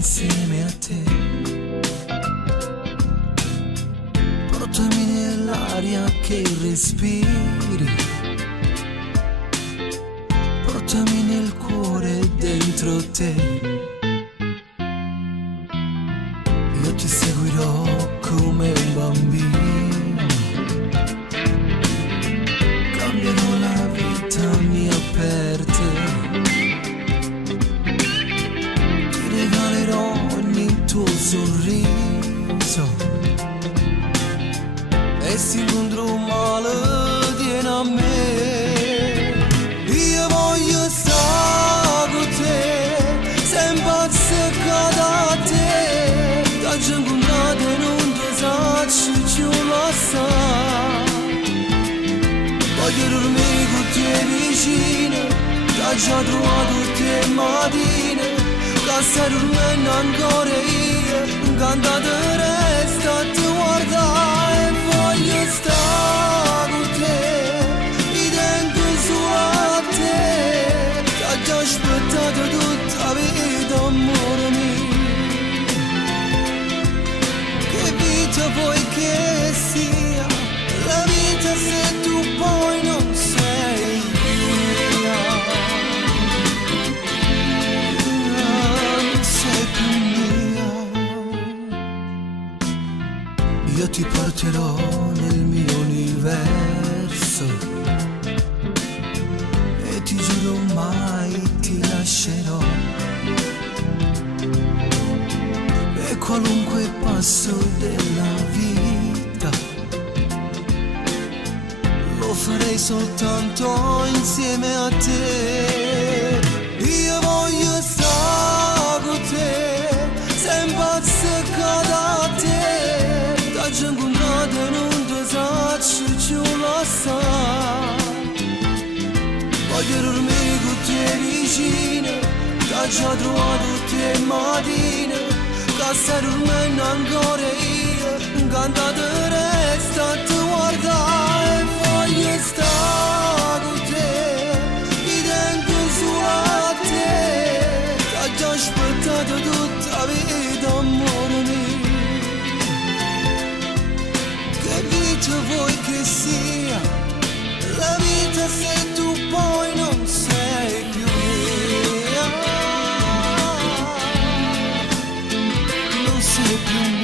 insieme a te. Portami nell'aria che respiri, portami nel cuore dentro te. Io ti seguirò come un bambino, cambierò la vita mia per te. Ti regalerò ogni tuo sorriso e se incontro male vieni a me. Io voglio stare con te, sempre azzeccato da te. T'ho incontrato e non ti saccio più lo sa. Voglio dormire con te vicino, t'ho già trovato te mattine. Che stai dormendo ancora io, cantato resta a te guardare. E voglio stare con te, mi tengo solo a te. T'ho già aspettato tutta la vita, amore mio. Che vita vuoi che sia la vita se tu poi non sei mia? Non sei più mia. Io ti porterò nel mio universo e ti giuro mai ti lascerò. E qualunque passo della vita lo farei soltanto insieme a te. Io voglio stare con te, sempre azzeccato da te. T'ho incontrato e non ti saccio più lo sa. Voglio dormire con te vicino, t'ho già trovato te mattine. Che stai dormendo ancora io, cantato resta a te guardare. E voglio stare con te, mi tengo solo a te. T'ho già aspettato tutta la vita, amore mio. Che vita vuoi che sia la vita se tu poi non sei più mia? Non sei più mia.